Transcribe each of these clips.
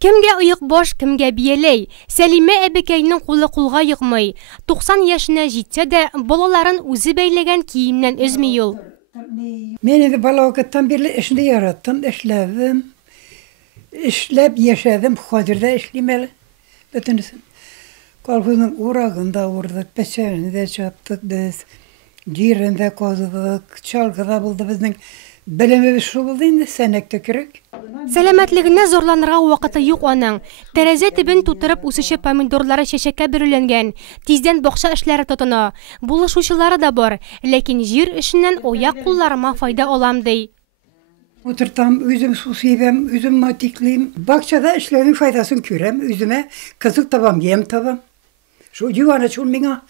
Кемгә ыйык бош, кемгә биелей. Сәлимә әбекәйнең кулы кулга йыкмый. 90 яшенә җитсә дә, балаларын үзе бәйләгән киемнән өзми ул. Мен инде бала вакыттан бирле эшне яраттым, эшләдем. Эшләп яшәдем, хәзердә эшлим әле. Бөтенесен. Колхозның урагында урдык, пәчәрендә чаптык без. Җирендә казыдык, чалгыда булды безнең. Белемебез шул булды инде, сәнәктә кирәк. Сәламәтлегенә зурланырга вакыты юк аның. Тәрәзә төбен тутырып үсеше помидорлары чәчәккә бөрелгән. Тиздән бакча эшләре тотына. Булышучылары да бар, ләкин җир эшеннән аяк кулларыма файда алам ди. Утыртам, үзем су сибәм, үзем матиклыйм. Бакчада эшләүнең файдасын күрәм, үземә кызык табам, ем табам. Шул юана шул миңа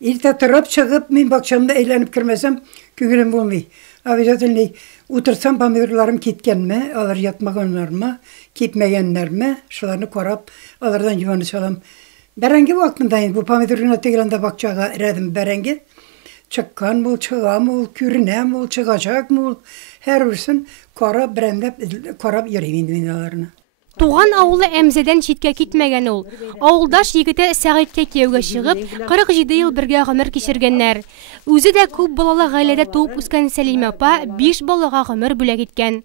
иртә торып чыгып, мин бакчамда әйләнеп кермәсәм, күңелем булмый. Обязательно утырсам помидорларым киткәнме, алар ятмаганнармы, китмәгәннәрме, шуларны карап, алардан юаны чалам. Бәрәңге вакытында бу помидорны тегеләндә бакчага рәдем бәрәңге. Чыккан бул, чыгам ул, күренәм ул, чыгачак ул. Һәрберсен карап, бәрәңдәп, карап йөрим инде мин аларны. Туган авылы Әмзәдән читкә китмәгән ул. Авылдаш егете Сәгыйткә кияүгә чыгып, 47 ел бергә гомер кичергәннәр. Үзе дә күп балалы гаиләдә туып үскән Сәлимә апа 5 балага гомер бүләк иткән.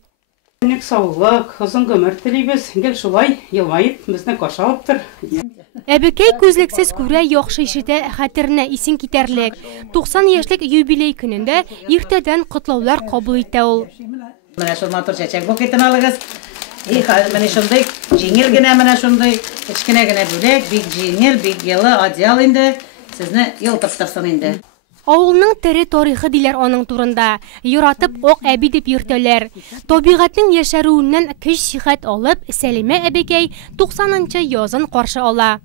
Ник саулык, озын гомер телибез. Гел шулай елмаеп безне каршылап тор. Әбекәй күзлексез күрә, яхшы ишетә, хәтеренә исен китәрлек. 90 яшьлек юбилей көнендә иртәдән котлаулар кабул итә ул. Менә шул матур чәчәк букетін алыгыз. Менә шундый җиңел генә, менә шундый кечкенә генә бүләк, бик җиңел, бик йылы одеял инде. Сезне елтып торсын инде. Авылның тере тарихы диләр аның турында. Яратып ак әби дип йөртәләр. Табигатьнең яшәрүеннән көч-сихәт алып, Сәлимә әбекәй 90-нчы язын каршы ала.